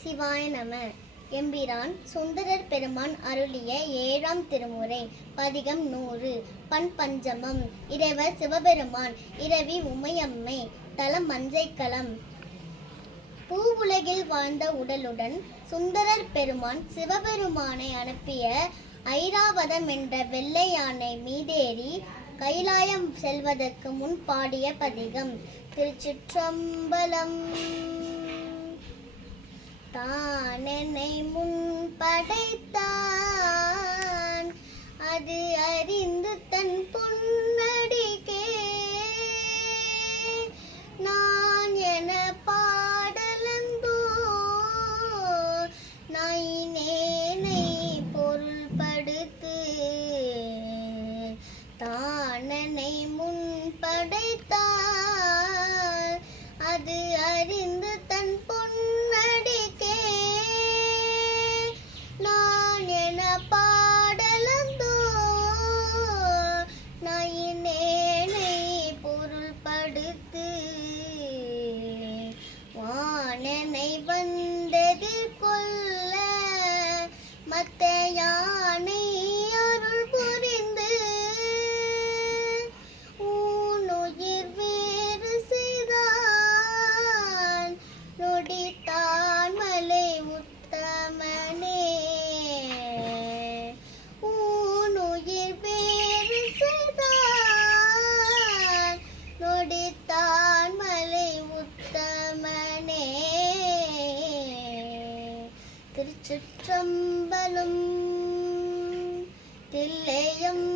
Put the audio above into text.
சிவாய நம. எம்பிரான் சுந்தரர் பெருமான் அருளிய 7ஆம் திருமுறை பதிகம் 100 பண் பஞ்சமம். இறைவர் சிவபெருமான், இரவி உமையம்மை, தலம் மஞ்சைக்களம். பூவுலகில் வாழ்ந்த உடலுடன் சுந்தரர் பெருமான் சிவபெருமானை அனுப்பிய ஐராவதம் என்ற வெள்ளை யானை மீதேறி கைலாயம் செல்வதற்கு முன் பாடிய பதிகம். திருச்சிற்றம்பலம். தான் என்னை முன் படைத்தான், அது அறிந்து தன் பொன்னடிக்கே நான் என பாடலந்தோ நாயினேனை பொருள்படுத்து. தான் என்னை முன் படைத்தான், அது அறிந்து தன் பொன்னடிக்கே நான் என பாடலந்தோ நாயினேனை பொருள்படுத்து. வானனை வந்தது கொல்ல மத்த யானை அருள் புரிந்து ஊனுயிர் வேறு செய்தான் நொடித்தான் மலை உத்தமனே. ஊனுயிர் வேறு செய்தான் நொடித்தான் மலை உத்தமனே. திருச்சிற்றம்பலம். தில்லையம்